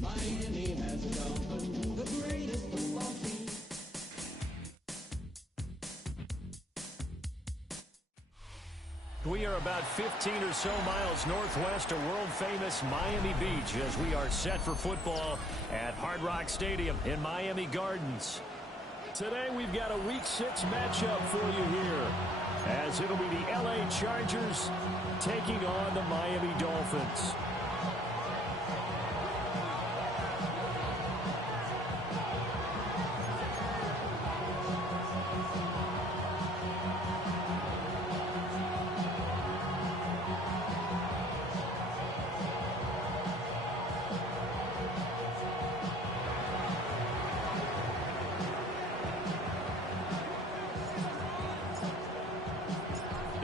Miami has a Dolphin, the greatest football team. We are about 15 or so miles northwest of world-famous Miami Beach as we are set for football at Hard Rock Stadium in Miami Gardens. Today we've got a Week 6 matchup for you here as it'll be the LA Chargers taking on the Miami Dolphins.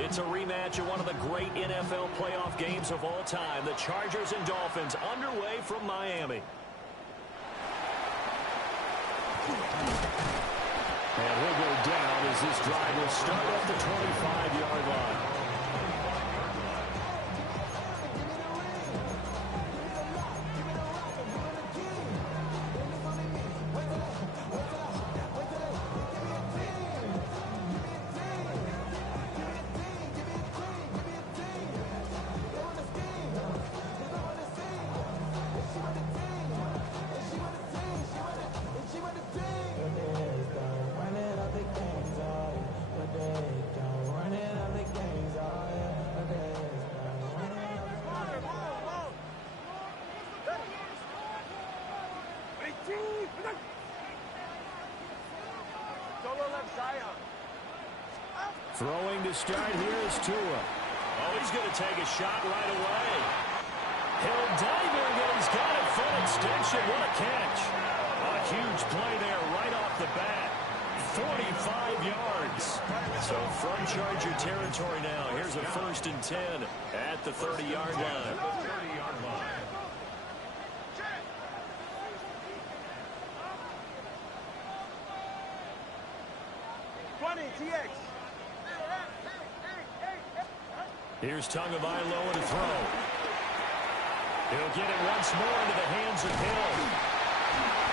It's a rematch of one of the great NFL playoff games of all time. The Chargers and Dolphins underway from Miami. And he'll go down as this drive will start at the 25-yard line. Throwing to start here is Tua. Oh, he's going to take a shot right away. He'll dive in, and he's got a full extension. What a catch. A huge play there right off the bat. 45 yards. So from Charger territory now, here's a 1st and 10 at the 30-yard line. 20, TX. Here's Tagovailoa to throw. He'll get it once more into the hands of Hill.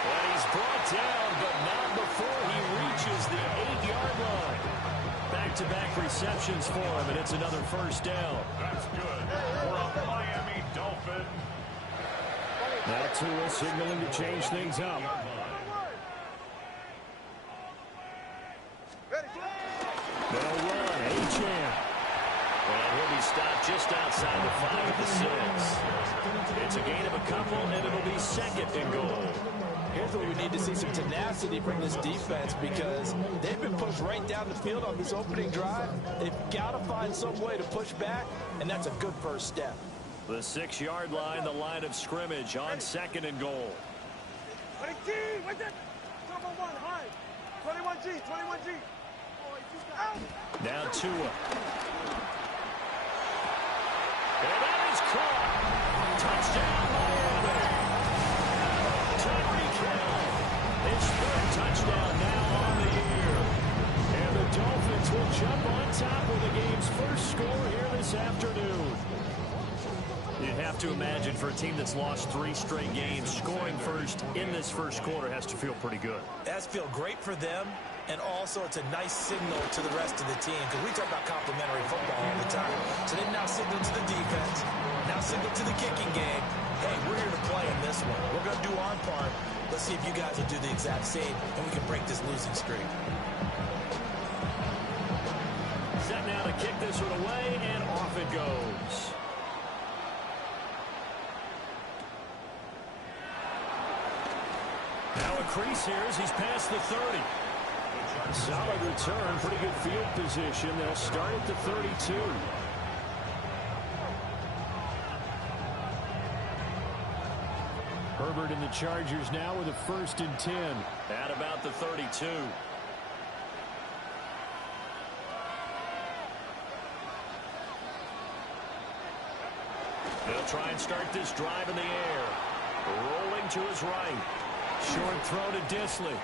And he's brought down, but not before he reaches the 8-yard line. Back-to-back receptions for him, and it's another 1st down. That's good for a Miami Dolphin. Now Tua signaling to change things up. They'll run, Achane. And he'll be stopped just outside the 5 of the 6. It's a gain of a couple, and it'll be 2nd and goal. Here's where we need to see some tenacity from this defense because they've been pushed right down the field on this opening drive. They've got to find some way to push back, and that's a good first step. The 6-yard line, the line of scrimmage on 2nd and goal. 21G, 21G. Now Tua. And that is caught. Touchdown, Miami. Tyreek Hill. His 3rd touchdown now on the year. And the Dolphins will jump on top of the game's first score here this afternoon. You'd have to imagine for a team that's lost 3 straight games, scoring first in this first quarter has to feel pretty good. That's feel great for them, and also it's a nice signal to the rest of the team because we talk about complementary football all the time. So they now signal to the defense, now signal to the kicking game. Hey, we're here to play in this one. We're going to do our part. Let's see if you guys will do the exact same, and we can break this losing streak. Set now to kick this one away, and off it goes. Now a crease here as he's past the 30. Solid return, pretty good field position. They'll start at the 32. Herbert and the Chargers now with a 1st and 10 at about the 32. They'll try and start this drive in the air. Rolling to his right. Short throw to Disley.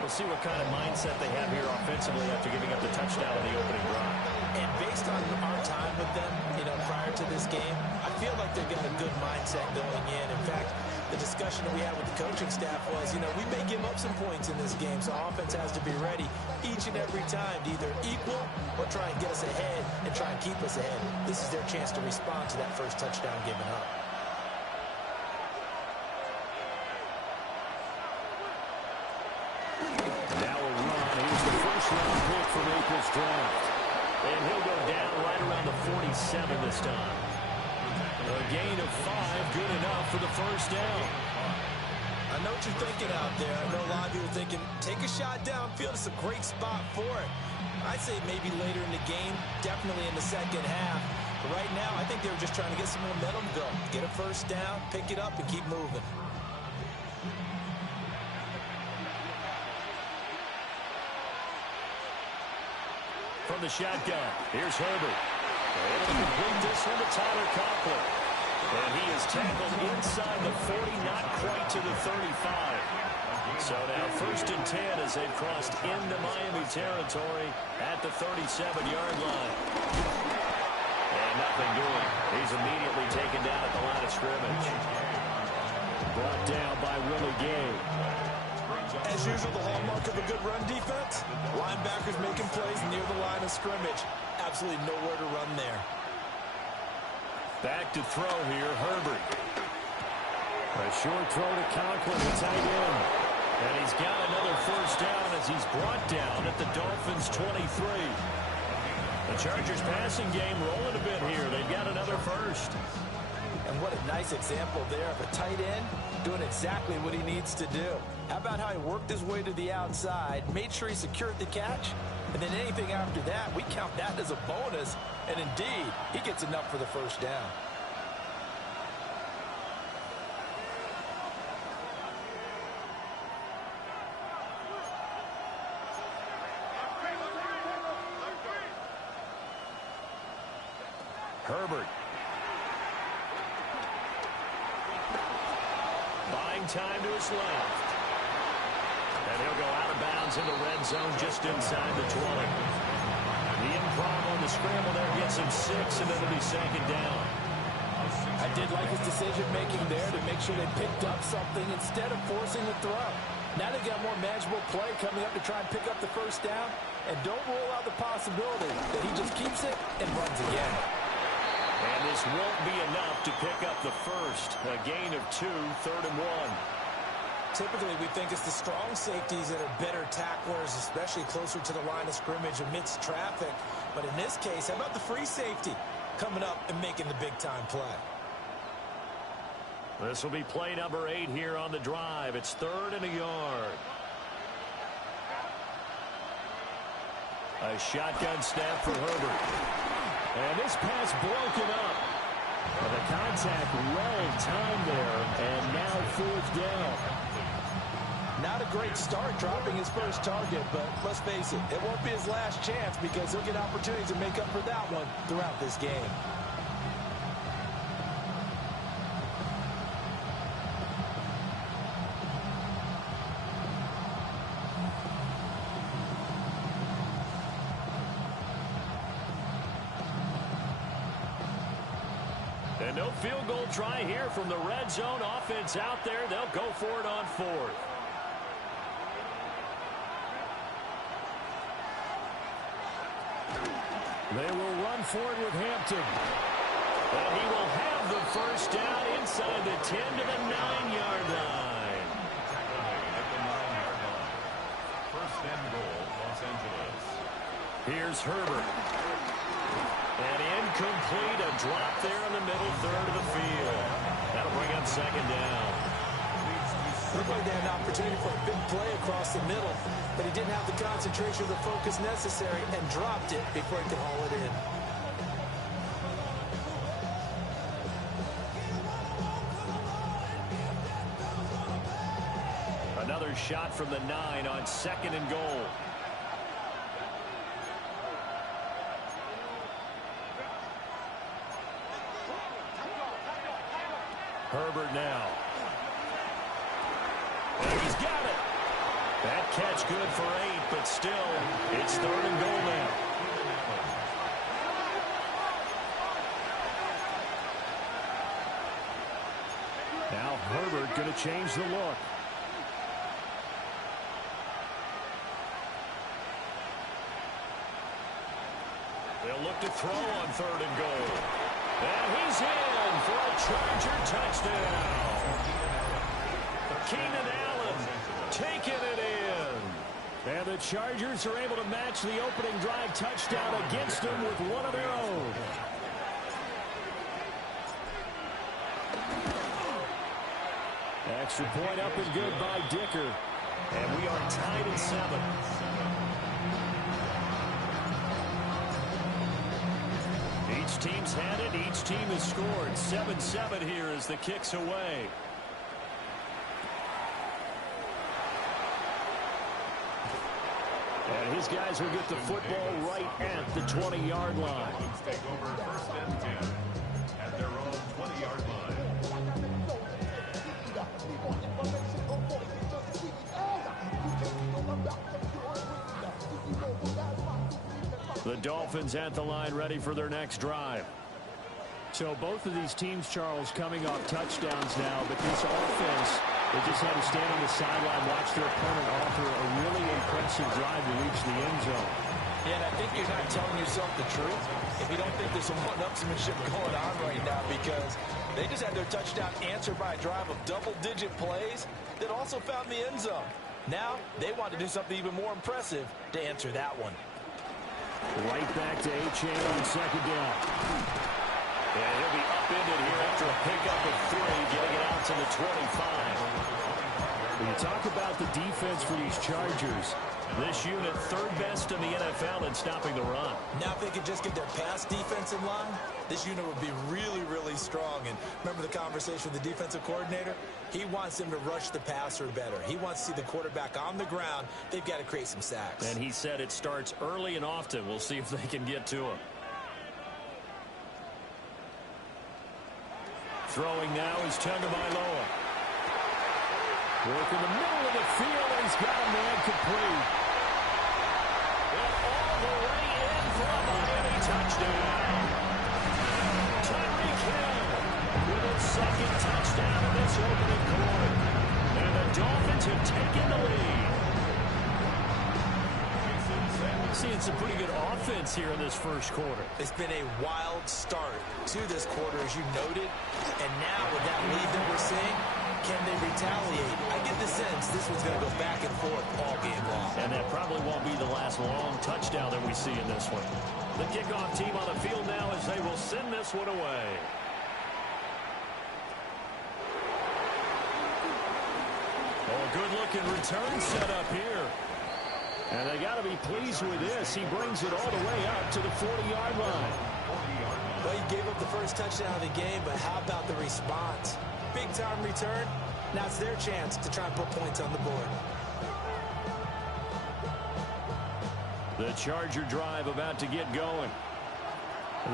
We'll see what kind of mindset they have here offensively after giving up the touchdown in the opening drive. And based on our time with them, prior to this game, I feel like they've got a good mindset going in. In fact, the discussion that we had with the coaching staff was, you know, we may give up some points in this game, so offense has to be ready each and every time to either equal or try and get us ahead and try and keep us ahead. This is their chance to respond to that first touchdown given up. Now a run. Here's the first-round pick from April's draft. And he'll go down right around the 47 this time. A gain of 5, good enough for the first down. I know what you're thinking out there. I know a lot of you are thinking, take a shot downfield. It's a great spot for it. I'd say maybe later in the game, definitely in the second half. But right now, I think they were just trying to get some momentum going. Get a first down, pick it up, and keep moving. From the shotgun, here's Herbert. Able to complete this one to Tyler Conklin. And he is tackled inside the 40, not quite to the 35. So now first and 10 as they've crossed into Miami territory at the 37-yard line. And nothing doing. He's immediately taken down at the line of scrimmage. Brought down by Willie Gay. As usual, the hallmark of a good run defense, linebackers making plays near the line of scrimmage. Absolutely nowhere to run there. Back to throw here, Herbert. A short throw to Conklin, the tight end. And he's got another first down as he's brought down at the Dolphins' 23. The Chargers passing game rolling a bit here. They've got another first. And what a nice example there of a tight end doing exactly what he needs to do. How about how he worked his way to the outside, made sure he secured the catch, and then anything after that, we count that as a bonus. And indeed, he gets enough for the first down. Herbert. Buying time to his left. And he'll go out of bounds in the red zone just inside the 20. The improv on the scramble there gets him 6, and it'll be second down. I did like his decision-making there to make sure they picked up something instead of forcing the throw. Now they've got more manageable play coming up to try and pick up the first down. And don't rule out the possibility that he just keeps it and runs again. And this won't be enough to pick up the first. A gain of 2, 3rd and 1. Typically, we think it's the strong safeties that are better tacklers, especially closer to the line of scrimmage amidst traffic. But in this case, how about the free safety coming up and making the big-time play? This will be play number 8 here on the drive. It's 3rd and a yard. A shotgun snap for Herbert. And this pass broken up. Well, the contact well timed there, and now 4th down. Not a great start dropping his first target, but let's face it, it won't be his last chance because he'll get opportunities to make up for that one throughout this game. And no field goal try here from the red zone. Offense out there. They'll go for it on 4th. They will run forward with Hampton. And he will have the first down inside the 10 to the 9-yard line. At the 9-yard line. First and goal, Los Angeles. Here's Herbert. And incomplete, a drop there in the middle third of the field. That'll bring up second down. Looked like they had an opportunity for a big play across the middle, but he didn't have the concentration or the focus necessary and dropped it before he could haul it in. Another shot from the 9 on 2nd and goal. Herbert now. And he's got it. That catch good for 8, but still, it's 3rd and goal now. Now Herbert going to change the look. They'll look to throw on 3rd and goal. And he's in for a Charger touchdown. Keenan Allen taking it in. And the Chargers are able to match the opening drive touchdown against them with one of their own. Extra point up and good by Dicker. And we are tied at 7. Each team's had it. Each team has scored. 7-7 here as the kick's away. And his guys will get the football right at the 20-yard line. Take over 1st and 10 at their own 20-yard line. The Dolphins at the line ready for their next drive. So both of these teams, Charles, coming off touchdowns now, but this offense, they just had to stand on the sideline, watch their opponent offer a really impressive drive to reach the end zone. Yeah, and I think you're not telling yourself the truth if you don't think there's some one-upsmanship going on right now, because they just had their touchdown answered by a drive of double-digit plays that also found the end zone. Now they want to do something even more impressive to answer that one. Right back to Achane on 2nd down. And he'll be upended here after a pickup of 3, getting it out to the 25. When you talk about the defense for these Chargers, this unit 3rd best in the NFL in stopping the run. Now if they could just get their pass defense in line, this unit would be really, really strong. And remember the conversation with the defensive coordinator? He wants them to rush the passer better. He wants to see the quarterback on the ground. They've got to create some sacks. And he said it starts early and often. We'll see if they can get to him. Throwing now is Tagovailoa. Work in the middle of the field, and he's got a man complete. And all the way in for a Miami touchdown. Tyreek Hill with his 2nd touchdown in this opening quarter. And the Dolphins have taken the lead. Seeing some pretty good offense here in this 1st quarter. It's been a wild start to this quarter, as you noted. And now with that lead that we're seeing, can they retaliate? I get the sense this one's going to go back and forth all game long. And that probably won't be the last long touchdown that we see in this one. The kickoff team on the field now as they will send this one away. Oh, good-looking return set up here. And they got to be pleased with this. He brings it all the way up to the 40-yard line. Well, he gave up the first touchdown of the game, but how about the response? Big-time return. Now it's their chance to try and put points on the board. The Charger drive about to get going.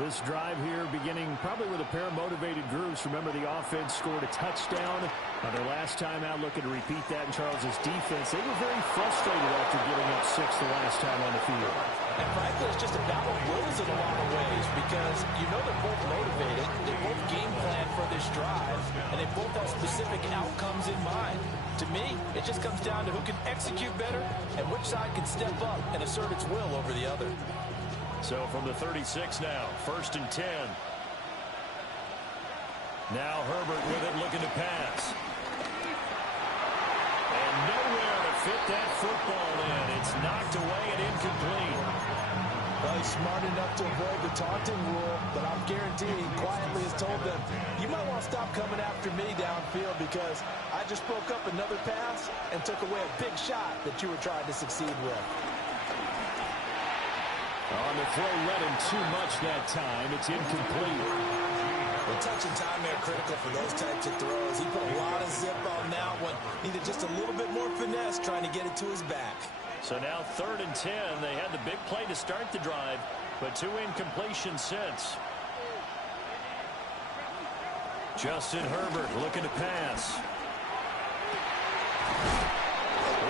This drive here beginning probably with a pair of motivated groups. Remember, the offense scored a touchdown on their last time out, looking to repeat that in Charles's defense. They were very frustrated after giving up 6 the last time on the field. And frankly, it's just a battle of wills in a lot of ways, because you know they're both motivated. They both game plan for this drive, and they both have specific outcomes in mind. To me, it just comes down to who can execute better and which side can step up and assert its will over the other. So from the 36 now, 1st and 10. Now Herbert with it, looking to pass. And nowhere to fit that football in. It's knocked away and incomplete. Well, he's smart enough to avoid the taunting rule, but I'm guaranteeing he quietly has told them, you might want to stop coming after me downfield, because I just broke up another pass and took away a big shot that you were trying to succeed with. On the throw, led him too much that time. It's incomplete. The touch and time are critical for those types of throws. He put a lot of zip on that one. Needed just a little bit more finesse trying to get it to his back. So now 3rd and 10. They had the big play to start the drive, but 2 incompletions since. Justin Herbert looking to pass.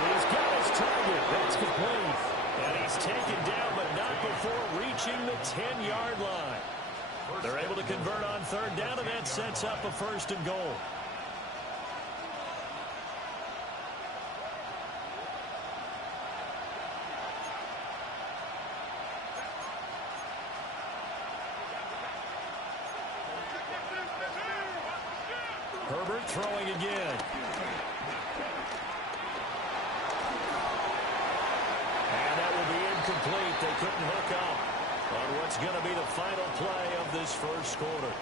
He's got his target. That's complete. And he's taken down, but not before reaching the 10-yard line. They're able to convert on 3rd down, and that sets up a 1st and goal. Herbert throwing again. And that will be incomplete. They couldn't hook up on what's going to be the final play of this first quarter.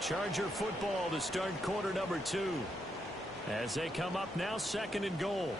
Charger football to start quarter number 2. As they come up now, 2nd and goal.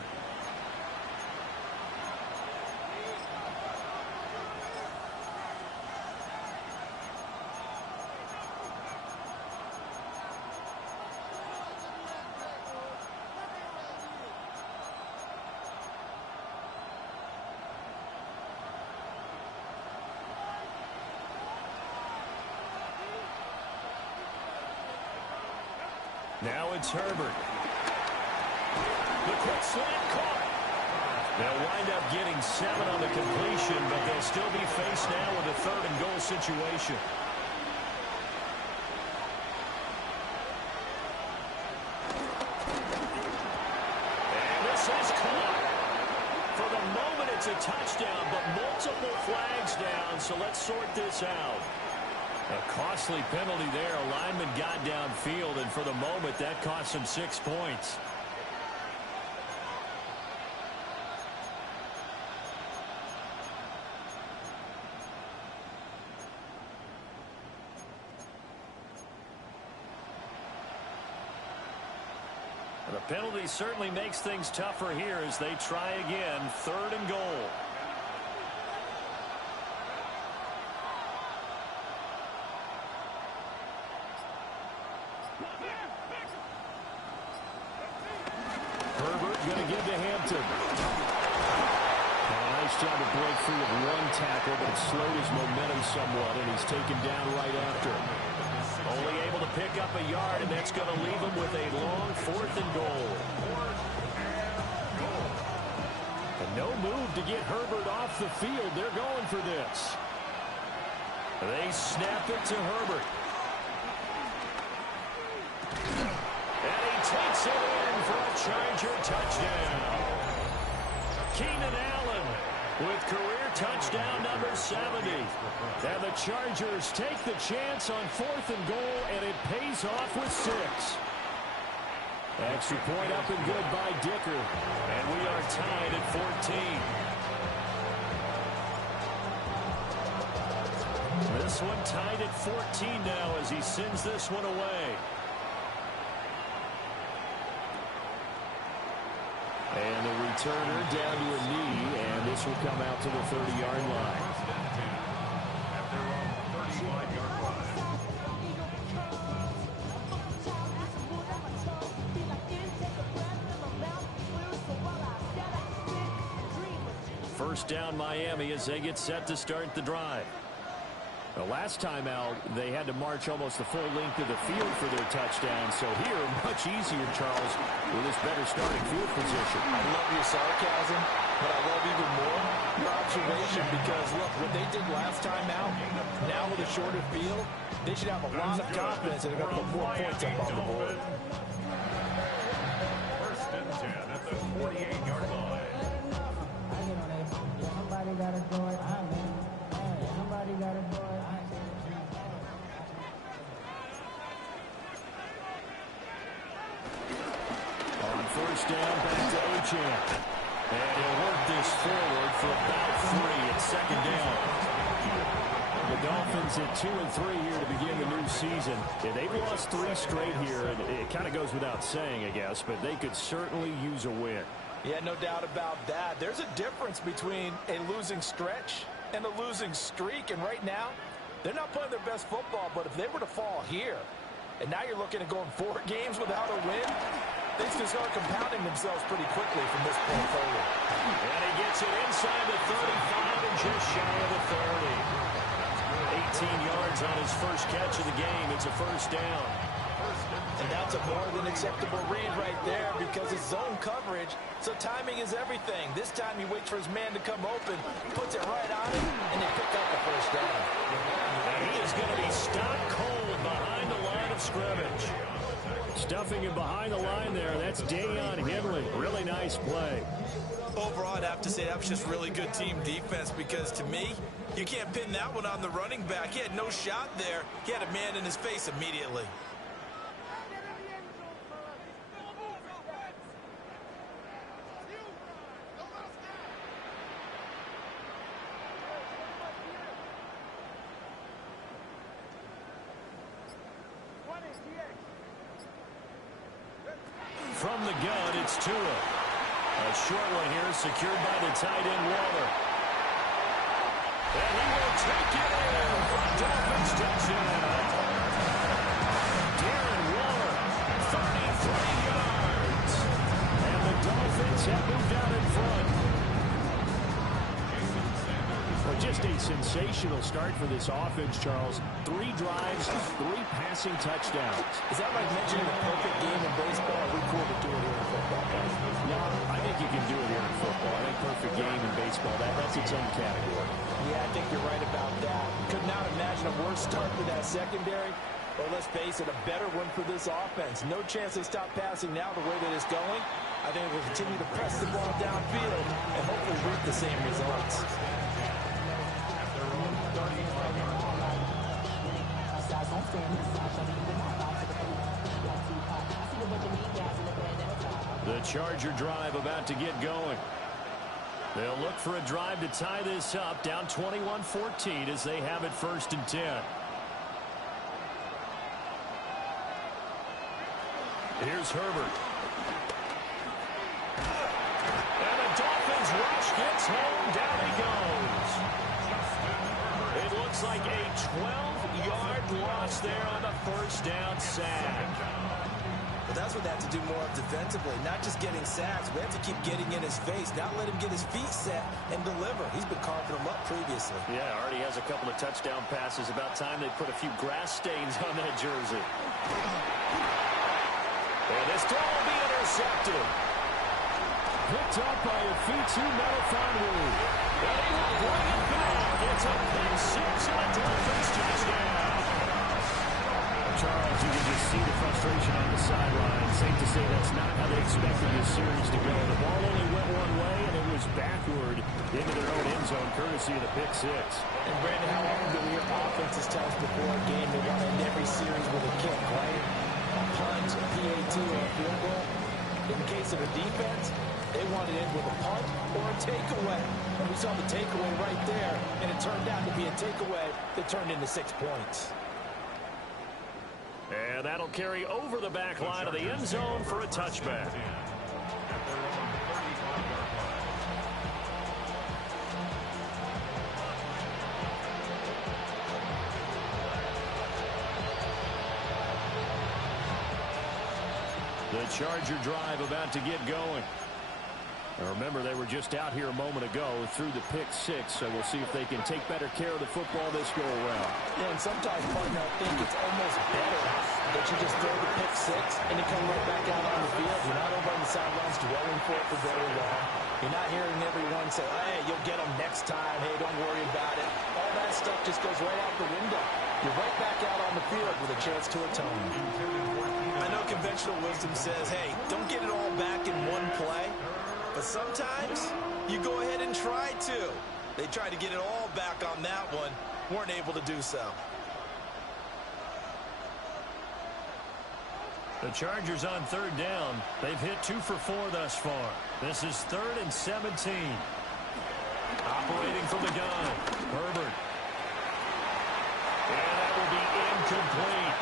Now it's Herbert. The quick slant caught. They'll wind up getting 7 on the completion, but they'll still be faced now with a 3rd and goal situation. And this is caught. For the moment, it's a touchdown, but multiple flags down, so let's sort this out. A costly penalty there. A lineman got downfield, and for the moment, that cost him 6 points. The penalty certainly makes things tougher here as they try again. 3rd and goal. Herbert going to give to Hampton. And a nice job to break free of 1 tackle, but it slowed his momentum somewhat, and he's taken down right after. Only able to pick up a yard, and that's going to leave him with a long 4th and goal. And no move to get Herbert off the field. They're going for this. They snap it to Herbert. And he takes it in for a Charger touchdown. Keenan Allen with career touchdown number 70. And the Chargers take the chance on 4th and goal, and it pays off with 6. Extra point up and good by Dicker. And we are tied at 14. This one tied at 14 now as he sends this one away. And the returner down to a knee, and this will come out to the 30-yard line. At their own 35-yard line. First down Miami as they get set to start the drive. The last time out, they had to march almost the full length of the field for their touchdown. So here, much easier, Charles, with this better starting field position. I love your sarcasm, but I love even more your observation because, look, what they did last time out, now with a shorter field, they should have a lot of confidence that they're going to put more points up on the board. First and 10 at the 48-yard line. Somebody gotta do it. Somebody gotta do it. On first down, back to Achane. And he'll work this forward for about 3 at 2nd down. The Dolphins at 2 and 3 here to begin the new season. Yeah, they've lost 3 straight here, and it kind of goes without saying, I guess, but they could certainly use a win. Yeah, no doubt about that. There's a difference between a losing stretch and a losing streak, and right now, they're not playing their best football, but if they were to fall here, and now you're looking at going 4 games without a win, things can start compounding themselves pretty quickly from this point forward. And he gets it inside the 35 and just shy of the 30. 18 yards on his first catch of the game. It's a first down. And that's a more than acceptable read right there because it's zone coverage, so timing is everything. This time he waits for his man to come open, puts it right on him, and they pick up the first down. And he is going to be stopped cold behind the line of scrimmage. Stuffing him behind the line there. That's Dayon Henley. Really nice play. Overall, I'd have to say that was just really good team defense because to me, you can't pin that one on the running back. He had no shot there. He had a man in his face immediately. It's Tua. A short one here secured by the tight end Waller. And he will take it in for a Dolphins touchdown. Darren Waller, 33 yards. And the Dolphins have moved out in front. Well, just a sensational start for this offense, Charles. 3 drives, 3 passing touchdowns. Is that like mentioning a perfect game in baseball? Are we cool to do it here in football, guys? No, I think you can do it here in football. I think perfect game in baseball, that's its own category. Yeah, I think you're right about that. Could not imagine a worse start for that secondary. Or let's face it, a better one for this offense. No chance they stop passing now the way that it's going. I think we'll continue to press the ball downfield and hopefully reap the same results. The Charger drive about to get going. They'll look for a drive to tie this up, down 21-14 as they have it 1st and 10. Here's Herbert. And the Dolphins rush gets home. Down he goes. It looks like a 12-yard loss there on the 1st down sack. But that's what they have to do more of defensively, not just getting sacks. We have to keep getting in his face, not let him get his feet set and deliver. He's been carving them up previously. Yeah, already has a couple of touchdown passes. About time they put a few grass stains on that jersey. And this throw will be intercepted. Picked up by a Fitu Melifonwu. And he will bring it back. It's a pick 6 and a Dolphins touchdown. Charles, you can just see the frustration on the sideline. Safe to say that's not how they expected this series to go. The ball only went one way, and it was backward into their own end zone, courtesy of the pick 6. And, Brandon, how often do we hear offenses tell us before a game they want to end every series with a kick, right? A punt, a PAT, or a field goal. In the case of a defense, they want to end with a punt or a takeaway. And we saw the takeaway right there, and it turned out to be a takeaway that turned into 6 points. And that'll carry over the back line of the end zone for a touchback. The Charger drive about to get going. Now remember, they were just out here a moment ago through the pick 6, so we'll see if they can take better care of the football this go around. Yeah, and sometimes, partner, I think it's almost better that you just throw the pick 6 and then come right back out on the field. You're not over on the sidelines dwelling for it for very long. You're not hearing everyone say, hey, you'll get them next time. Hey, don't worry about it. All that stuff just goes right out the window. You're right back out on the field with a chance to atone. I know conventional wisdom says, hey, don't get it all back in one play. But sometimes you go ahead and try to. They tried to get it all back on that one. Weren't able to do so. The Chargers on 3rd down. They've hit 2 for 4 thus far. This is 3rd and 17. Operating from the gun. Herbert. And that will be incomplete.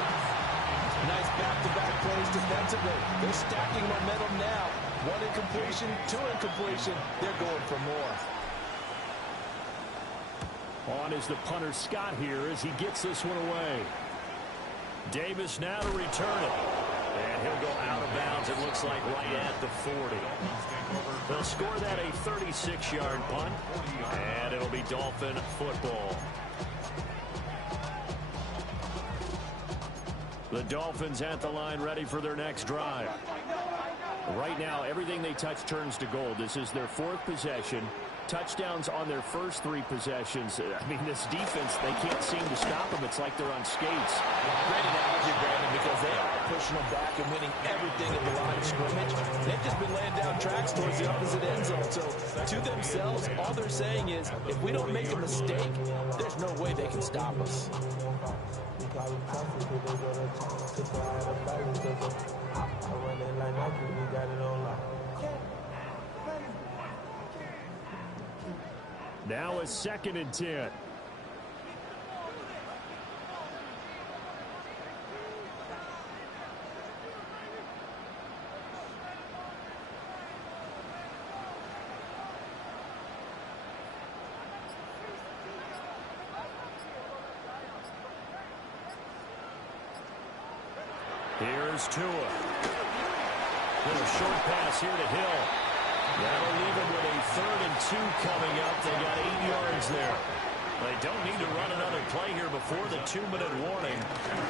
Nice back-to-back plays defensively. They're stacking momentum now. 1 incompletion, 2 incompletion. They're going for more. On is the punter Scott here as he gets this one away. Davis now to return it. And he'll go out of bounds, it looks like, right at the 40. They'll score that a 36-yard punt. And it'll be Dolphin football. The Dolphins at the line ready for their next drive. Right now, everything they touch turns to gold. This is their 4th possession. Touchdowns on their first 3 possessions. I mean, this defense, they can't seem to stop them. It's like they're on skates. Great analogy, Brandon, because they are pushing them back and winning everything at the line of scrimmage. They've just been laying down tracks towards the opposite end zone. So, to themselves, all they're saying is, if we don't make a mistake, there's no way they can stop us. Now a 2nd and 10. Here's Tua. Little short pass here to Hill. That'll leave him with a 3rd and 2 coming up. They got 8 yards there. They don't need to run another play here before the 2-minute warning.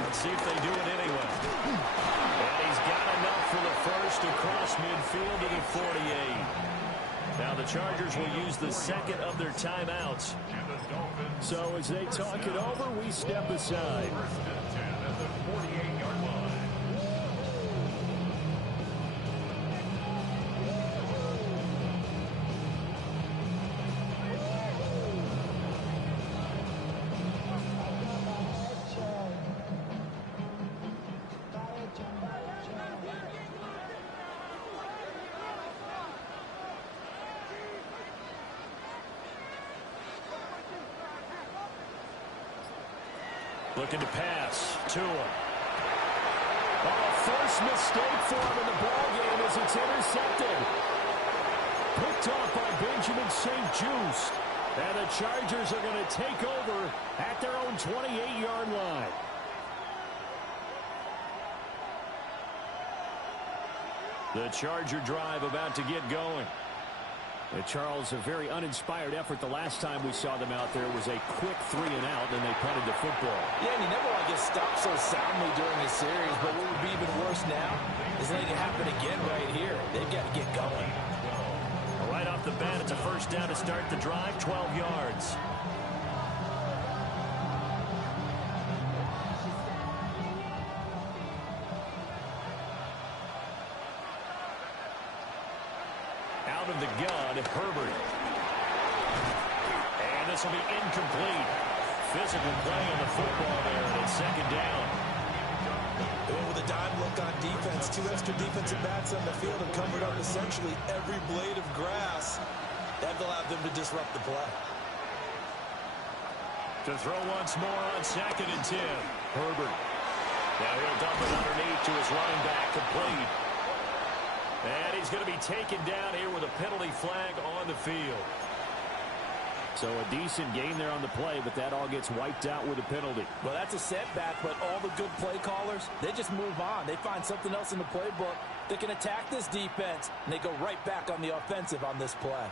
Let's see if they do it anyway. And he's got enough for the first across midfield to the 48. Now the Chargers will use the second of their timeouts. So as they talk it over, we step aside. First and 10 at the 48-yard line. Looking to pass. Tua. Oh, first mistake for him in the ballgame as it's intercepted. Picked off by Benjamin St-Juste. And the Chargers are going to take over at their own 28-yard line. The Charger drive about to get going. Charles, a very uninspired effort the last time we saw them out there. Was a quick 3 and out, and they punted the football. Yeah, and you never want to get stopped so soundly during a series, but what would be even worse now is letting it happen again right here. They've got to get going. Right off the bat, it's a first down to start the drive, 12 yards. Out of the gun, Herbert. And this will be incomplete. Physical play on the football there, and it's second down. And with a dime look on defense, 2 extra defensive backs on the field have covered up essentially every blade of grass. That allowed them to disrupt the play. To throw once more on 2nd and 10. Herbert. Now he'll dump it underneath to his running back, complete. And he's going to be taken down here with a penalty flag on the field. So a decent game there on the play, but that all gets wiped out with a penalty. Well, that's a setback, but all the good play callers, they just move on. They find something else in the playbook that can attack this defense, and they go right back on the offensive on this play.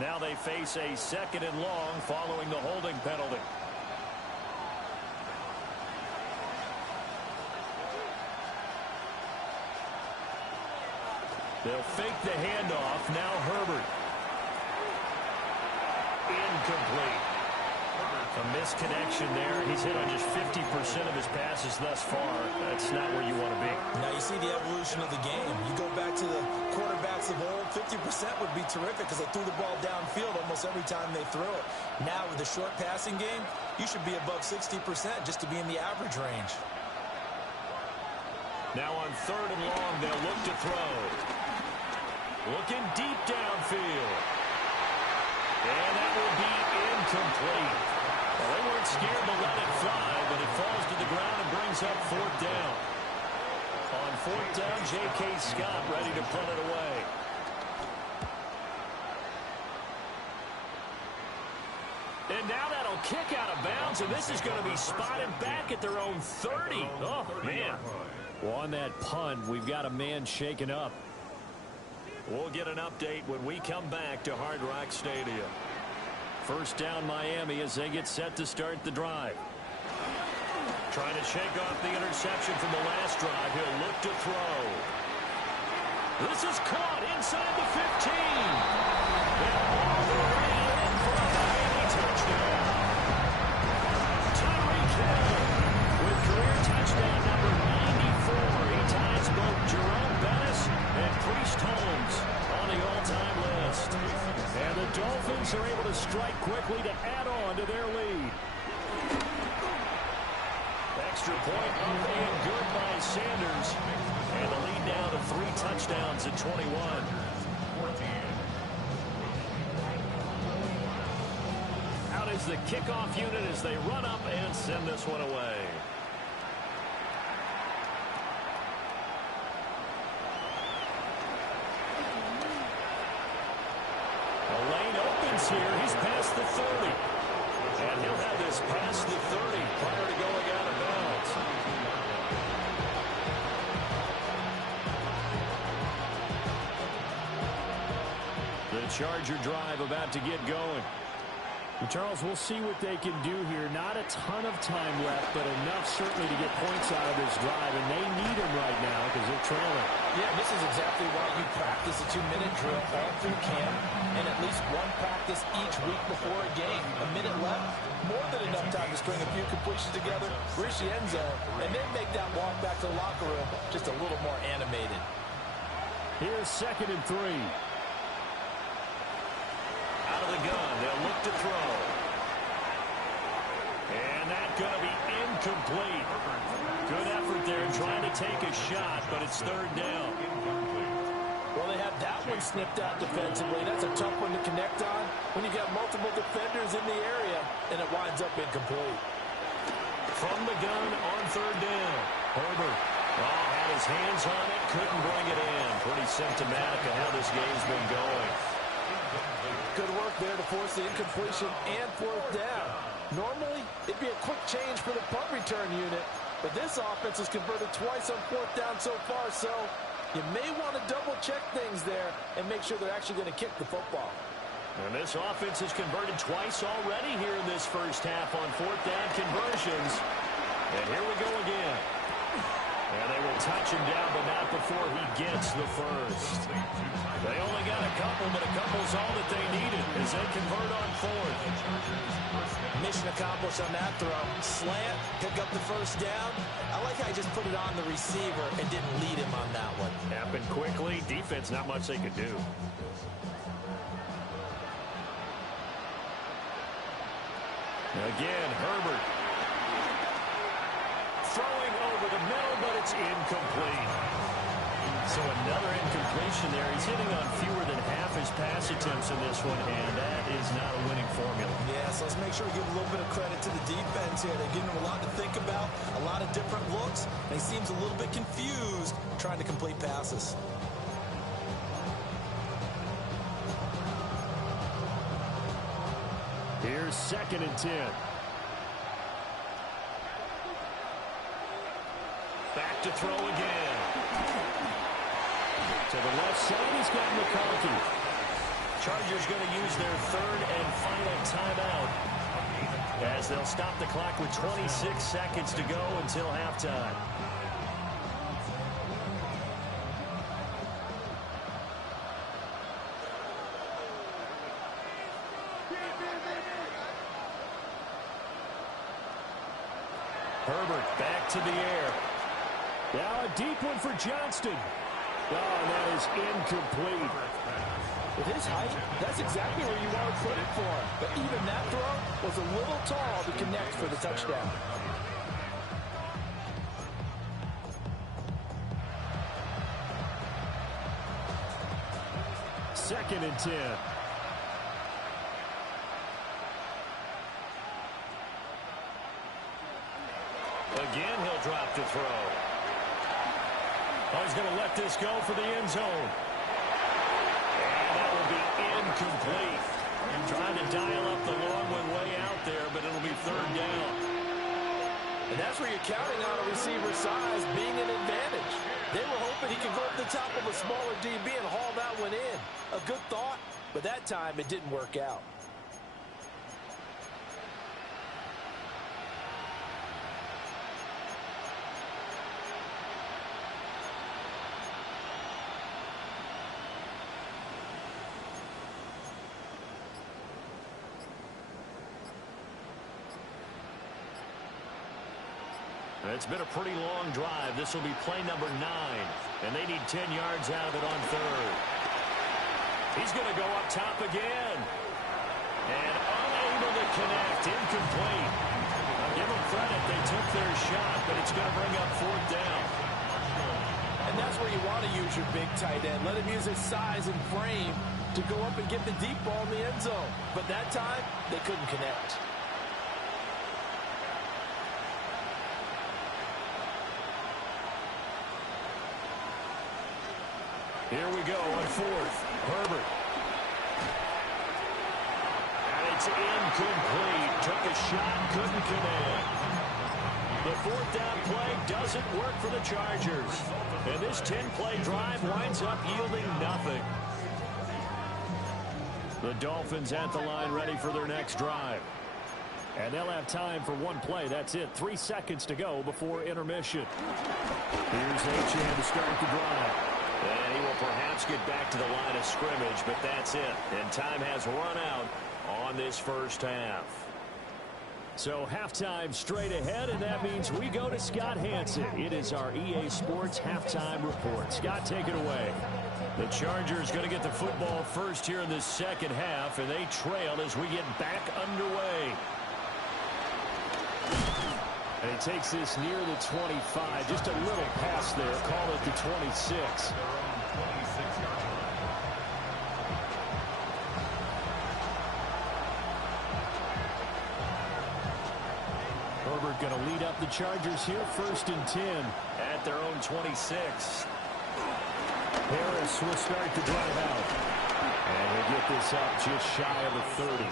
Now they face a 2nd and long following the holding penalty. They'll fake the handoff. Now Herbert. Incomplete. A misconnection there. He's hit on just 50% of his passes thus far. That's not where you want to be. Now you see the evolution of the game. You go back to the quarterbacks of old, 50% would be terrific because they threw the ball downfield almost every time they threw it. Now with the short passing game, you should be above 60% just to be in the average range. Now on 3rd and long, they'll look to throw. Looking deep downfield. And that will be incomplete. Well, they weren't scared to let it fly, but it falls to the ground and brings up 4th down. On 4th down, J.K. Scott ready to punt it away. And now that'll kick out of bounds, and this is going to be spotted back at their own 30. Oh, man. Well, on that punt, we've got a man shaken up. We'll get an update when we come back to Hard Rock Stadium. First down Miami as they get set to start the drive. Trying to shake off the interception from the last drive. He'll look to throw. This is caught inside the 15. And all the way in for a Miami touchdown. Tyreek Hill with career touchdown number 94. He ties both Jerome Bettis and Priest Holmes on the all-time list. And the Dolphins are able to strike quickly to add on to their lead. Extra point up and good by Sanders. And the lead now to 3 touchdowns at 21. Out is the kickoff unit as they run up and send this one away. The lane opens here. He's past the 30. And he'll have this past the 30 prior to going out of bounds. The Charger drive about to get going. And Charles, we'll see what they can do here. Not a ton of time left, but enough certainly to get points out of this drive, and they need them right now because they're trailing. Yeah, this is exactly why you practice a 2-minute drill all through camp and at least one practice each week before a game. A minute left, more than enough time to string a few completions together, reach the end zone, and then make that walk back to the locker room just a little more animated. Here's 2nd and 3. Out of the gun, they'll look to throw. And that's going to be incomplete. Good effort there trying to take a shot, but it's 3rd down. Well, they have that one snipped out defensively. That's a tough one to connect on when you got multiple defenders in the area, and it winds up incomplete. From the gun on 3rd down. Herbert had his hands on it, couldn't bring it in. Pretty symptomatic of how this game's been going. Good work there to force the incompletion and 4th down. Normally, it'd be a quick change for the punt return unit, but this offense has converted twice on 4th down so far, so you may want to double-check things there and make sure they're actually going to kick the football. And this offense has converted twice already here in this first half on 4th down conversions. And here we go again. And they will touch him down, but not before he gets the first. They only got a couple, but a couple's all that they needed as they convert on 4th. Mission accomplished on that throw. Slant, pick up the first down. I like how he just put it on the receiver and didn't lead him on that one. Happened quickly. Defense, not much they could do. Again, Herbert. Throwing over the middle, but it's incomplete. So another incompletion there. He's hitting on fewer than half his pass attempts in this one, and that is not a winning formula. Yeah, so let's make sure we give a little bit of credit to the defense here. They're giving him a lot to think about, a lot of different looks, and he seems a little bit confused trying to complete passes. Here's 2nd and 10. Back to throw again. To the left side, he's got McCarthy. Chargers going to use their 3rd and final timeout as they'll stop the clock with 26 seconds to go until halftime. Herbert back to the air. Now a deep one for Johnston. Oh, and that is incomplete. With his height, that's exactly where you want to put it for him. But even that throw was a little tall to connect for the touchdown. Second and 10. Again, he'll drop to throw. Oh, he's going to let this go for the end zone. And that will be incomplete. Trying to dial up the long one way out there, but it'll be 3rd down. And that's where you're counting on a receiver's size being an advantage. They were hoping he could go up the top of a smaller DB and haul that one in. A good thought, but that time it didn't work out. It's been a pretty long drive. This will be play number 9, and they need 10 yards out of it on 3rd. He's going to go up top again. And unable to connect. Incomplete. I'll give them credit. They took their shot, but it's going to bring up 4th down. And that's where you want to use your big tight end. Let him use his size and frame to go up and get the deep ball in the end zone. But that time, they couldn't connect. Here we go on 4th. Herbert. And he It's incomplete. Took a shot, couldn't connect. The fourth down play doesn't work for the Chargers. And this 10-play drive winds up yielding nothing. The Dolphins at the line ready for their next drive. And they'll have time for one play. That's it. 3 seconds to go before intermission. Here's Achane to start the drive. And he will perhaps get back to the line of scrimmage, but that's it. And time has run out on this first half. So halftime straight ahead, and that means we go to Scott Hanson. It is our EA Sports halftime report. Scott, take it away. The Chargers going to get the football first here in this second half, and they trail as we get back underway. And he takes this near the 25. Just a little pass there. Call it the 26. Herbert going to lead up the Chargers here, 1st and 10 at their own 26. Harris will start the drive out. And they get this up just shy of the 30.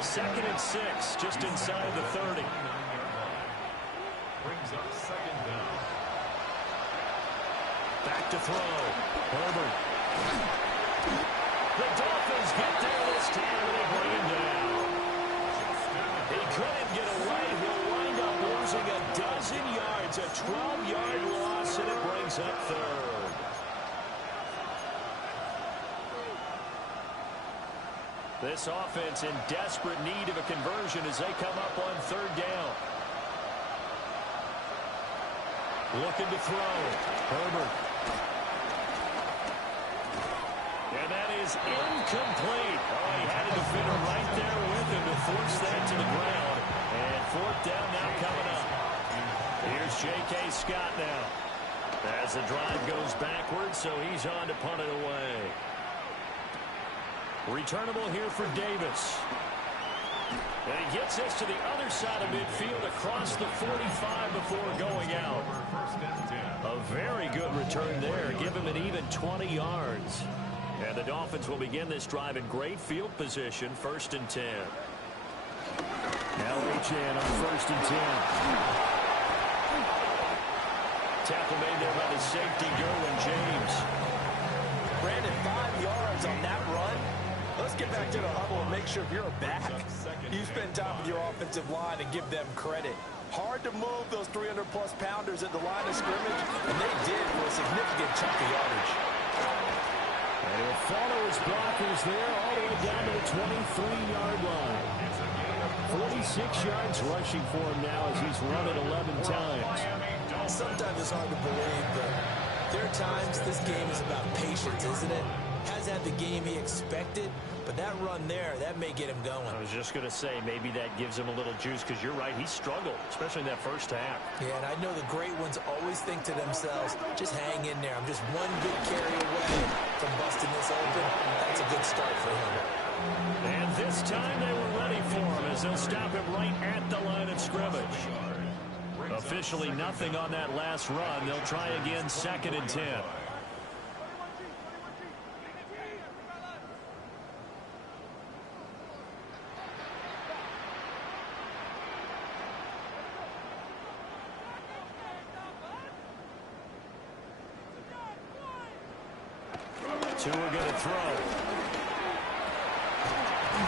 2nd and 6, just inside the 30. Brings up 2nd down. Back to throw. Herbert. The Dolphins get there this time and they bring him down. He couldn't get away. He'll wind up losing a dozen yards. A 12-yard loss, and it brings up 3rd. This offense in desperate need of a conversion as they come up on 3rd down. Looking to throw. Herbert. And that is incomplete. Oh, he had a defender right there with him to force that to the ground. And 4th down now coming up. Here's J.K. Scott now. As the drive goes backwards, so he's on to punt it away. Returnable here for Davis. And he gets us to the other side of midfield across the 45 before going out. A very good return there. Give him an even 20 yards. And the Dolphins will begin this drive in great field position, 1st and 10. Now Achane on 1st and 10. Tackle made there by the safety, Derwin James. Brandon, 5 yards on that run. Let's get back to the huddle and make sure if you're a back, you spend time with your offensive line and give them credit. Hard to move those 300-plus pounders at the line of scrimmage, and they did for a significant chunk of yardage. And he'll follow his blockers there all the way down to the 23-yard line. 46 yards rushing for him now as he's run it 11 times. Sometimes it's hard to believe, but there are times this game is about patience, isn't it? Hasn't had the game he expected, but that run there, that may get him going. I was just going to say, maybe that gives him a little juice, because you're right, he struggled, especially in that first half. Yeah, and I know the great ones always think to themselves, just hang in there. I'm just one good carry away from busting this open. That's a good start for him. And this time they were ready for him as they'll stop him right at the line of scrimmage. Officially nothing on that last run. They'll try again, 2nd and 10. Tua going to throw.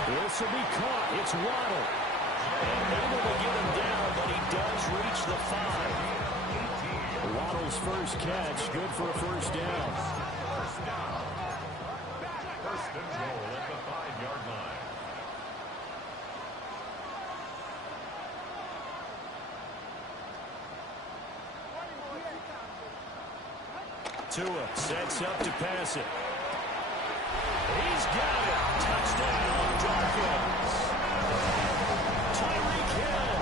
This will be caught. It's Waddle. Able to get him down, but he does reach the 5. Waddle's first catch, good for a 1st down. 1st and goal at the 5-yard line. Tua sets up to pass it. He's got it. Touchdown, Dolphins. Tyreek Hill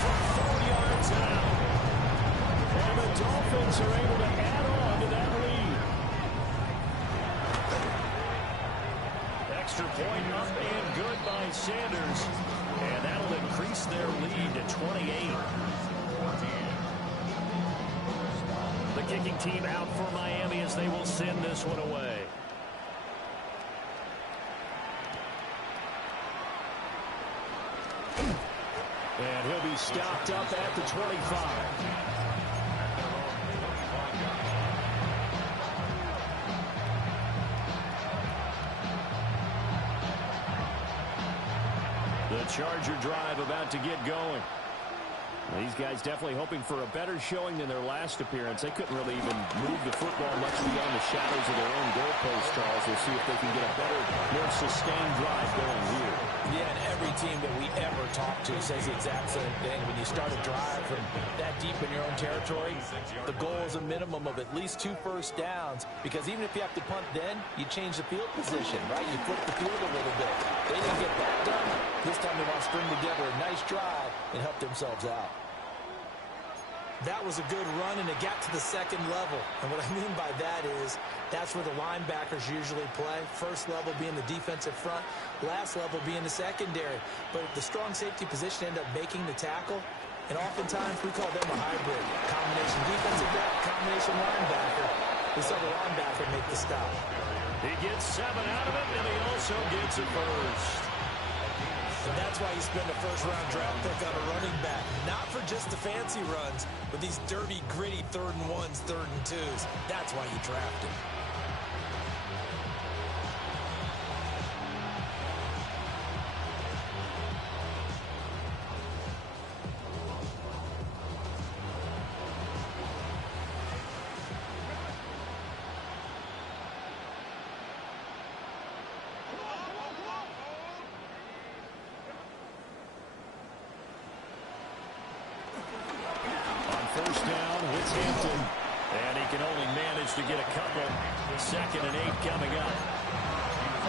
from 4 yards out. And the Dolphins are able to add on to that lead. Extra point up and good by Sanders. And that'll increase their lead to 28. The kicking team out for Miami as they will send this one away. He's stopped up at the 25. The Charger drive about to get going. These guys definitely hoping for a better showing than their last appearance. They couldn't really even move the football much beyond the shadows of their own goalpost, Charles. We'll see if they can get a better, more sustained drive going here. Yeah, and every team that we ever talk to says the exact same thing. When you start a drive from that deep in your own territory, the goal is a minimum of at least 2 first downs, because even if you have to punt then, you change the field position, right? You flip the field a little bit. They didn't get that done. This time they want to string together a nice drive and help themselves out. That was a good run, and it got to the second level. And what I mean by that is that's where the linebackers usually play. First level being the defensive front, last level being the secondary. But the strong safety position ended up making the tackle, and oftentimes we call them a hybrid. Combination defensive back, combination linebacker. We saw the linebacker make the stop. He gets 7 out of it, and he also gets a first. And that's why you spend a first-round draft pick on a running back. Not for just the fancy runs, but these dirty, gritty 3rd and 1s, 3rd and 2s. That's why you draft him. First down, it's Hampton. And he can only manage to get a couple. 2nd and 8 coming up.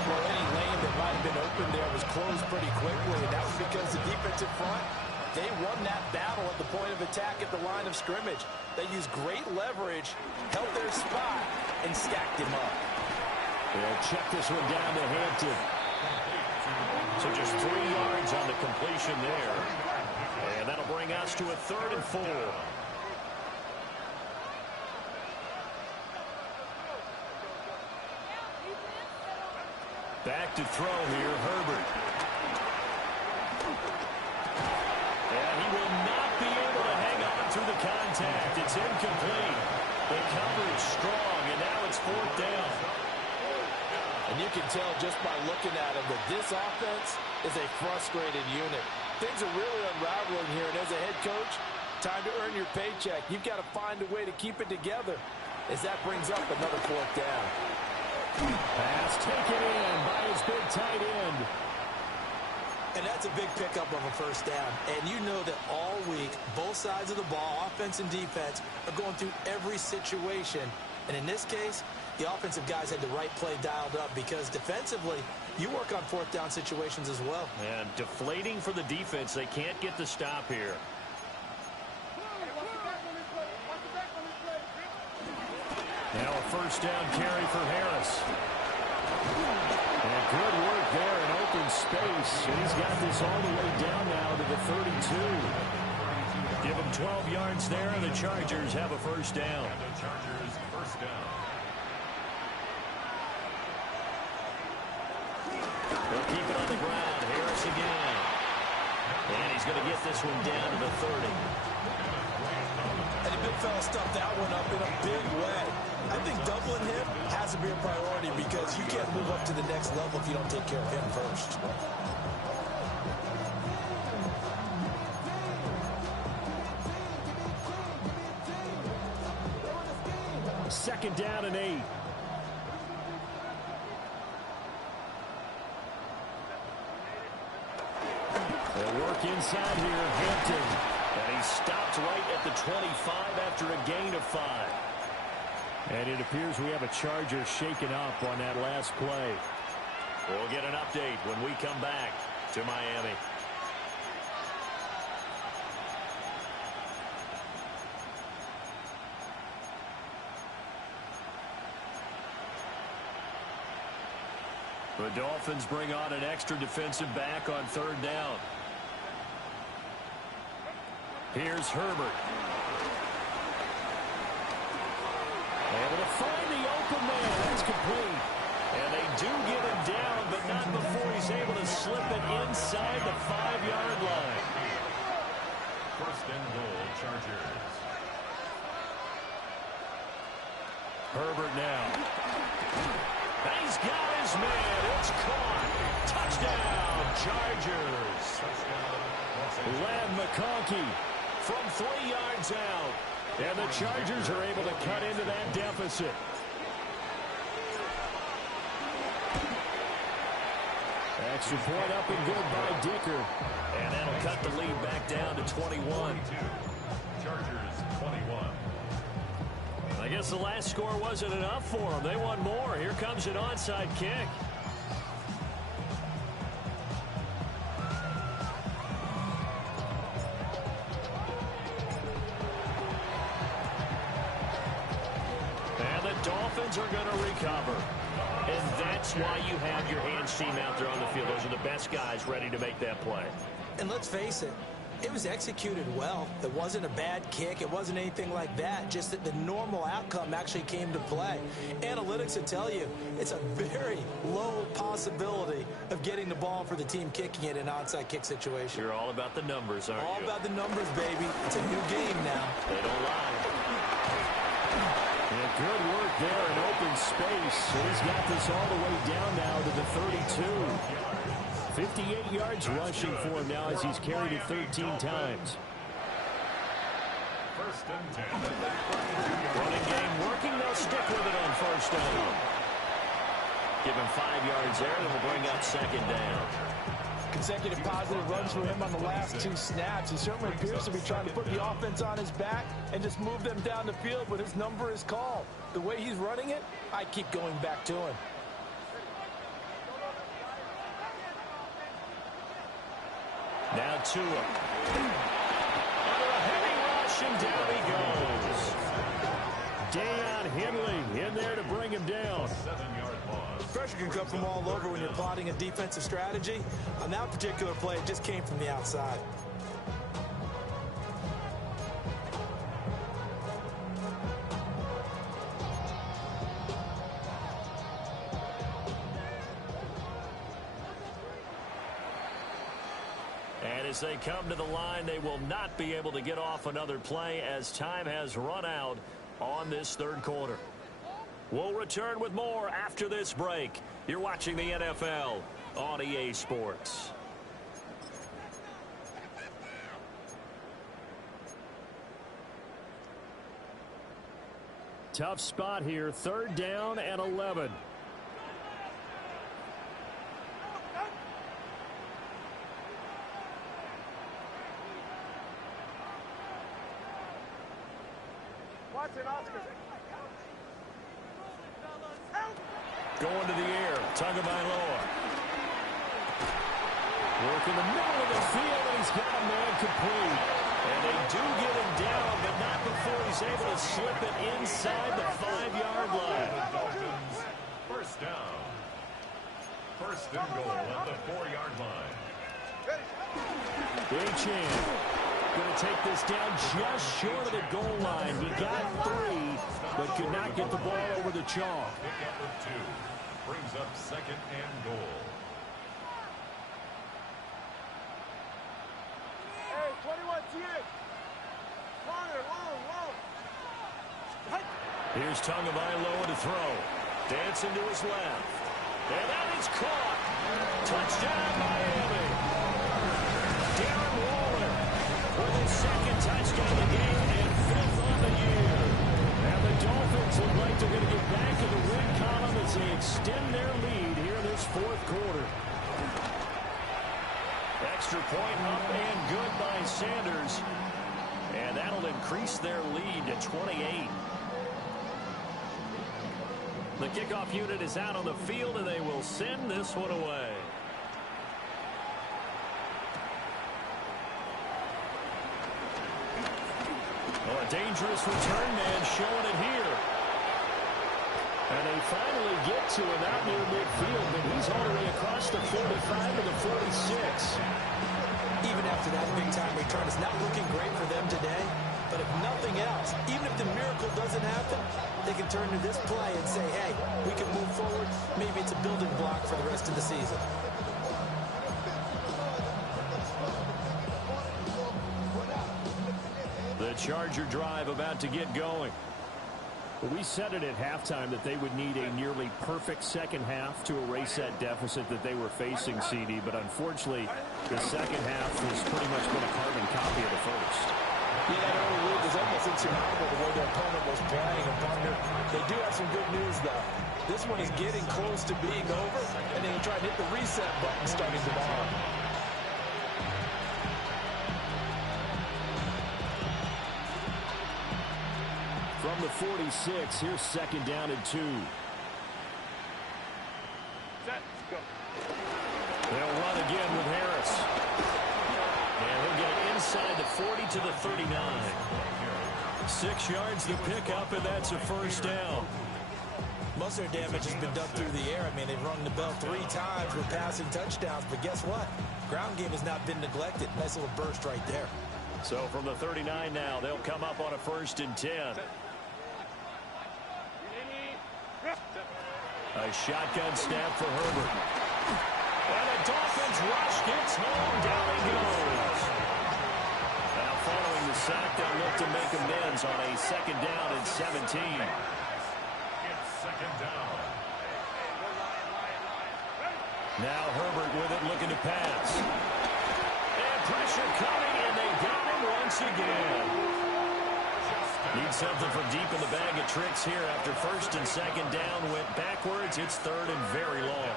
Well, any lane that might have been open there was closed pretty quickly, and that was because the defensive front, they won that battle at the point of attack at the line of scrimmage. They used great leverage, held their spot, and stacked him up. They'll check this one down to Hampton. So just 3 yards on the completion there. And that'll bring us to a 3rd and 4. Back to throw here, Herbert. And he will not be able to hang on through the contact. It's incomplete. The coverage strong, and now it's 4th down. And you can tell just by looking at him that this offense is a frustrated unit. Things are really unraveling here, and as a head coach, time to earn your paycheck. You've got to find a way to keep it together as that brings up another 4th down. Pass taken in by his big tight end. And that's a big pickup of a first down. And you know that all week, both sides of the ball, offense and defense, are going through every situation. And in this case, the offensive guys had the right play dialed up, because defensively, you work on 4th down situations as well. And deflating for the defense. They can't get the stop here. Now a first down carry for Harris. And good work there in open space. And he's got this all the way down now to the 32. Give him 12 yards there, and the Chargers have a first down. And the Chargers first down. They'll keep it on the ground. Harris again. And he's going to get this one down to the 30. And the big fella stuffed that one up in a big way. I think doubling him has to be a priority, because you can't move up to the next level if you don't take care of him first. Second down and 8. They'll work inside here, Hampton. And he stopped right at the 25 after a gain of 5. And it appears we have a Charger shaken up on that last play. We'll get an update when we come back to Miami. The Dolphins bring on an extra defensive back on 3rd down. Here's Herbert. Able to find the open man. That's complete. And they do get him down, but not before he's able to slip it inside the 5-yard line. First and goal, Chargers. Herbert now. And he's got his man. It's caught. Touchdown, Chargers. Len McConkey from 3 yards out. And the Chargers are able to cut into that deficit. Extra point up and good by Dicker. And that'll cut the lead back down to 21. Chargers 21. I guess the last score wasn't enough for them. They want more. Here comes an onside kick. And the Dolphins are going to recover. And that's why you have your hands team out there on the field. Those are the best guys ready to make that play. And let's face it, it was executed well. It wasn't a bad kick. It wasn't anything like that. Just that the normal outcome actually came to play. Analytics will tell you it's a very low possibility of getting the ball for the team kicking it in an onside kick situation. You're all about the numbers, aren't you? All about the numbers, baby. It's a new game now. They don't lie. And good work there in open space. So he's got this all the way down now to the 32. 58 yards rushing for him now as he's carried it 13 times. First and 10. Running game working. They'll stick with it on first down. Give him 5 yards there, and we'll bring up second down. Consecutive positive runs for him on the last 2 snaps. He certainly appears to be trying to put the offense on his back and just move them down the field, but his number is called. The way he's running it, I keep going back to him. Now Tua. Under a heavy rush, and down he goes. Deion Henley in there to bring him down. 7-yard loss. Pressure can come from all over when you're plotting a defensive strategy. On that particular play, it just came from the outside. And as they come to the line, they will not be able to get off another play as time has run out on this third quarter. We'll return with more after this break. You're watching the NFL on EA Sports. Tough spot here, third down and 11. Going to the air, Tagovailoa. Work in the middle of the field, and he's got a man complete. And they do get him down, but not before he's able to slip it inside the 5-yard line. Dolphins, first down. First and goal at the 4-yard line. Achane going to take this down just short of the goal line. He got 3, but could not get the ball over the chalk. Pick up of 2. Brings up second and goal. Hey, 21 TX. Here's Tagovailoa to throw. Dancing to his left. And that is caught. Touchdown, Miami. Darren Waller with his second touchdown of the game and 5th on the year. And the Dolphins look like they're going to get back in the win column as they extend their lead here in this fourth quarter. Extra point up and good by Sanders. And that'll increase their lead to 28. The kickoff unit is out on the field, and they will send this one away. Oh, a dangerous return man showing it here. And they finally get to him out near midfield, but he's all the way across the 45 to the 46. Even after that big-time return, it's not looking great for them today. But if nothing else, even if the miracle doesn't happen, they can turn to this play and say, hey, we can move forward. Maybe it's a building block for the rest of the season. The Charger drive about to get going. Well, we said it at halftime that they would need a nearly perfect second half to erase that deficit that they were facing, CD. But unfortunately, the second half has pretty much been a carbon copy of the first. Yeah, that early lead was almost insurmountable the way their opponent was playing. And partner, they do have some good news, though. This one is getting close to being over, and then you try to hit the reset button starting tomorrow. From the 46, here's second down and 2. Set, go. They'll run again with Harris. And he'll get it inside the 40 to the 39. 6 yards to pick up, and that's a first down. Most of their damage has been done through the air. I mean, they've rung the bell 3 times with passing touchdowns, but guess what? Ground game has not been neglected. Nice little burst right there. So from the 39 now, they'll come up on a 1st and 10. A shotgun snap for Herbert. And the Dolphins rush gets home. Down he goes. Now following the sack, they'll look to make amends on a 2nd down and 17. It's 2nd down. Now Herbert with it, looking to pass. And pressure coming, and they got him once again. Need something from deep in the bag of tricks here after 1st and 2nd down. Went backwards. It's 3rd and very long.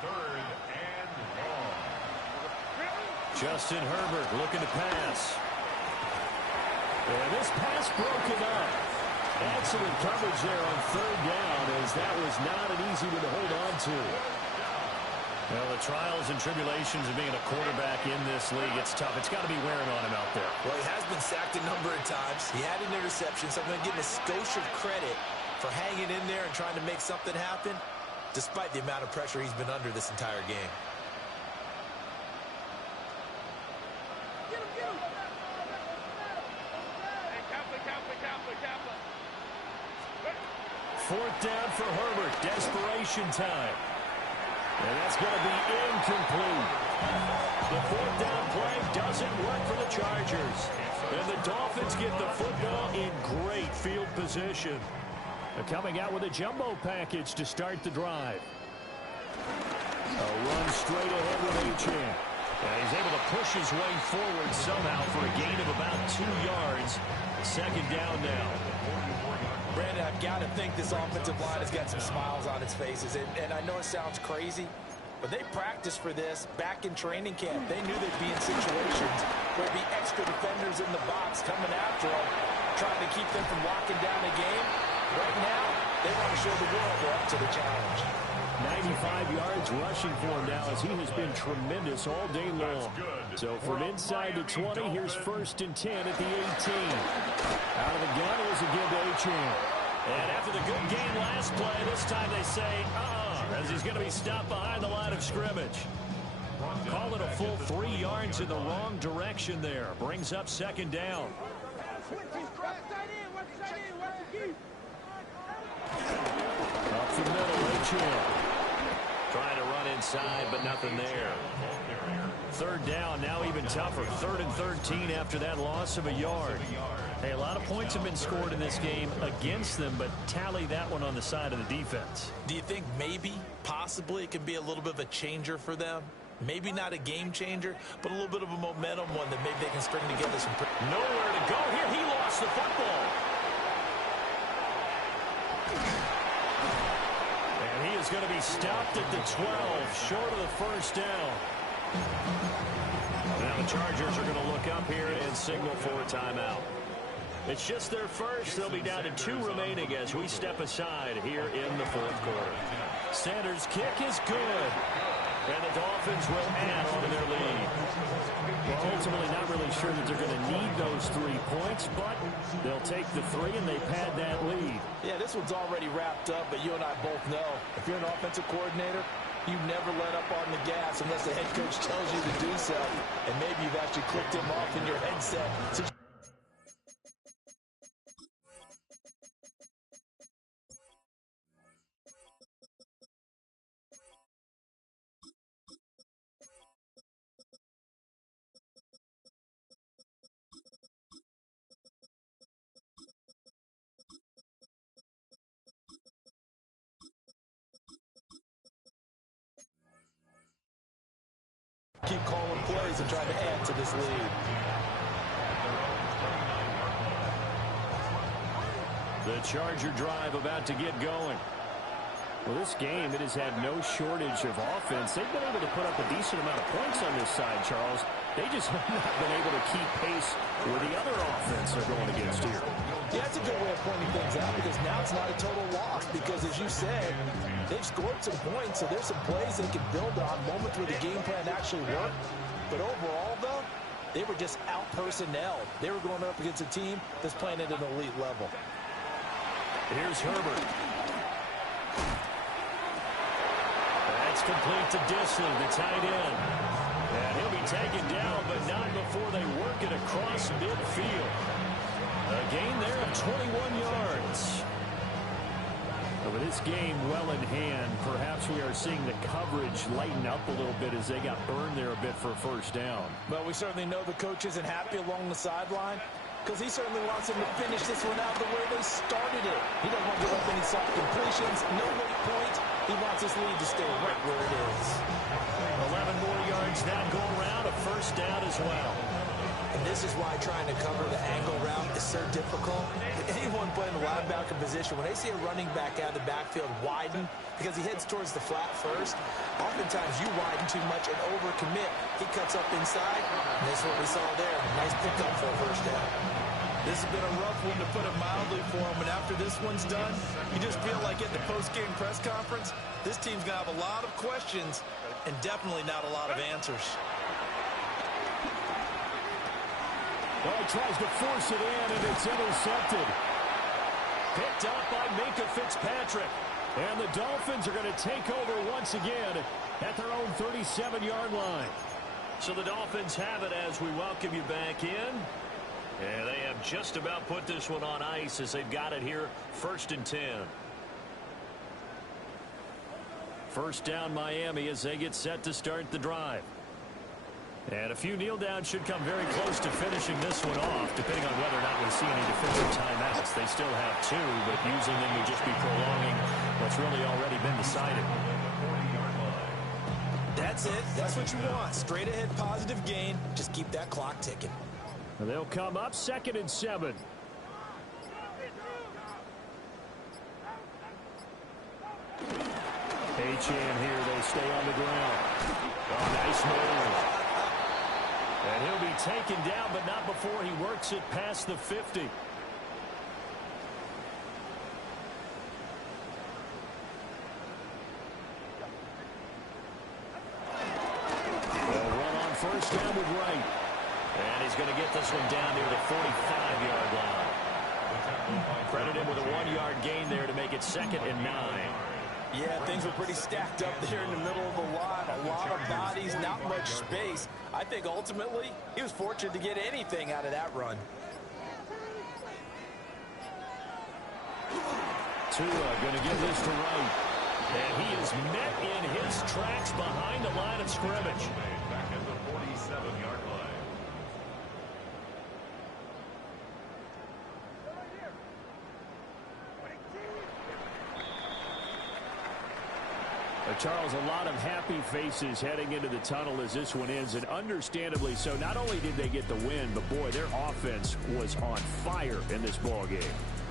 3rd and long. Justin Herbert looking to pass. And this pass broken up. Excellent coverage there on 3rd down, as that was not an easy one to hold on to. Well, the trials and tribulations of being a quarterback in this league, it's tough. It's got to be wearing on him out there. Well, he has been sacked a number of times. He had an interception, so I'm going to give him a skosh of credit for hanging in there and trying to make something happen, despite the amount of pressure he's been under this entire game. Fourth down for Herbert. Desperation time. And that's going to be incomplete. The 4th down play doesn't work for the Chargers. And the Dolphins get the football in great field position. They're coming out with a jumbo package to start the drive. A run straight ahead with Achane. And he's able to push his way forward somehow for a gain of about 2 yards. 2nd down now. Brandon, I've got to think this offensive line has got some smiles on its faces. And I know it sounds crazy, but they practiced for this back in training camp. They knew they'd be in situations where there'd be extra defenders in the box coming after them, trying to keep them from locking down the game. Right now, they want to show the world they're up to the challenge. 95 yards rushing for him now, as he has been tremendous all day long. So from inside the 20, here's 1st and 10 at the 18. Out of the gun, it was a give to Achane. And after the good game last play, this time they say, as he's going to be stopped behind the line of scrimmage. Call it a full 3 yards in the wrong direction there. Brings up 2nd down. Up the middle, Achane. Trying to run inside, but nothing there. 3rd down, now even tougher. 3rd and 13 after that loss of a yard. Hey, a lot of points have been scored in this game against them, but tally that one on the side of the defense. Do you think maybe, possibly, it can be a little bit of a changer for them? Maybe not a game changer, but a little bit of a momentum one that maybe they can string together some... Nowhere to go here. He lost the football. And he is going to be stopped at the 12, short of the 1st down. Now the Chargers are going to look up here and signal for a timeout. It's just their first. They'll be down to 2 remaining as we step aside here in the 4th quarter. Sanders' kick is good. And the Dolphins will add on to their lead. Well, ultimately not really sure that they're going to need those 3 points, but they'll take the 3 and they pad that lead. Yeah, this one's already wrapped up, but you and I both know if you're an offensive coordinator, you never let up on the gas unless the head coach tells you to do so. And maybe you've actually clicked him off in your headset. defense and trying to add to this lead. The Charger drive about to get going. Well, this game, it has had no shortage of offense. They've been able to put up a decent amount of points on this side, Charles. They just have not been able to keep pace with the other offense they're going against here. Yeah, that's a good way of pointing things out because now it's not a total loss because, as you said, they've scored some points, so there's some plays they can build on, moments where the game plan actually worked. But overall, though, they were just out-personnel. They were going up against a team that's playing at an elite level. Here's Herbert. That's complete to Disley, the tight end. And he'll be taken down, but not before they work it across midfield. A gain there of 21 yards. With this game well in hand, perhaps we are seeing the coverage lighten up a little bit as they got burned there a bit for a first down. But we certainly know the coach isn't happy along the sideline because he certainly wants them to finish this one out the way they started it. He doesn't want to give up any soft completions, no late points. He wants this lead to stay right where it is. 11 more yards now go around, a first down as well. And this is why trying to cover the angle route is so difficult. Anyone playing the linebacker position, when they see a running back out of the backfield widen because he heads towards the flat first, oftentimes you widen too much and overcommit. He cuts up inside, and this is what we saw there. Nice pickup for a first down. This has been a rough one, to put it mildly, for him. And after this one's done, you just feel like at the post-game press conference, this team's going to have a lot of questions and definitely not a lot of answers. Oh, he tries to force it in, and it's intercepted. Picked up by Minkah Fitzpatrick. And the Dolphins are going to take over once again at their own 37-yard line. So the Dolphins have it as we welcome you back in. And they have just about put this one on ice as they've got it here, 1st and 10. First down Miami as they get set to start the drive. And a few kneel downs should come very close to finishing this one off, depending on whether or not we see any defensive timeouts. They still have 2, but using them would just be prolonging what's really already been decided. That's it. That's what you want. Straight ahead positive gain. Just keep that clock ticking. And they'll come up 2nd and 7. H-in here. They stay on the ground. Oh, nice move. And he'll be taken down, but not before he works it past the 50. They'll run on first down with Wright. And he's going to get this one down near the 45-yard line. Credit him with a 1-yard gain there to make it 2nd and 9. Yeah, things were pretty stacked up there in the middle of the line. A lot of bodies, not much space. I think ultimately he was fortunate to get anything out of that run. Tua going to give this to Wright. And he is met in his tracks behind the line of scrimmage. Back at the 47-yard line. Charles, a lot of happy faces heading into the tunnel as this one ends, and understandably so. Not only did they get the win, but boy, their offense was on fire in this ball game.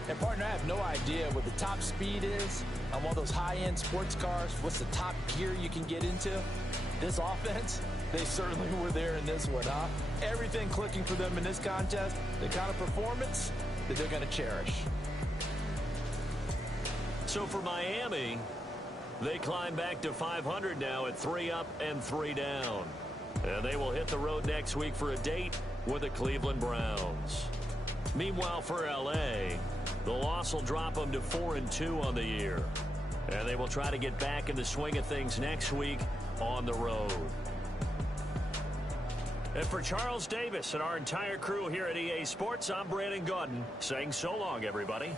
And partner, I have no idea what the top speed is on one of those high-end sports cars. What's the top gear you can get into? This offense, they certainly were there in this one, huh? Everything clicking for them in this contest, the kind of performance that they're going to cherish. So for Miami, they climb back to 500 now at 3 up and 3 down. And they will hit the road next week for a date with the Cleveland Browns. Meanwhile, for L.A., the loss will drop them to 4-2 on the year. And they will try to get back in the swing of things next week on the road. And for Charles Davis and our entire crew here at EA Sports, I'm Brandon Gaudin saying so long, everybody.